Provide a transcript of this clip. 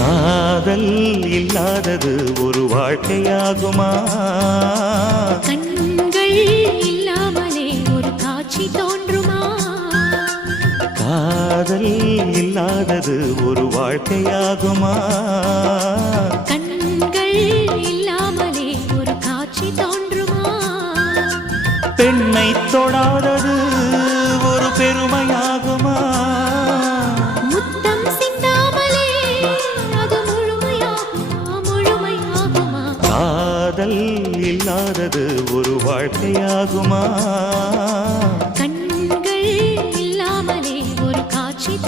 காதல் இல்லாதது ஒரு வாழ்க்கையாகுமா? கண்கள் இல்லாமலே ஒரு காட்சி தோன்றுமா? காதல் இல்லாதது ஒரு வாழ்க்கையாகுமா? கண்கள் இல்லாமலே ஒரு காட்சி தோன்றுமா? பெண்ணை தொடாதது ஒரு பெருமையாகுமா? முத்தம் சிந்தாமலே அது முழுமையாகுமா? காதல் இல்லாதது ஒரு வாழ்க்கையாகுமா? கண்கள் இல்லாமலே ஒரு காட்சி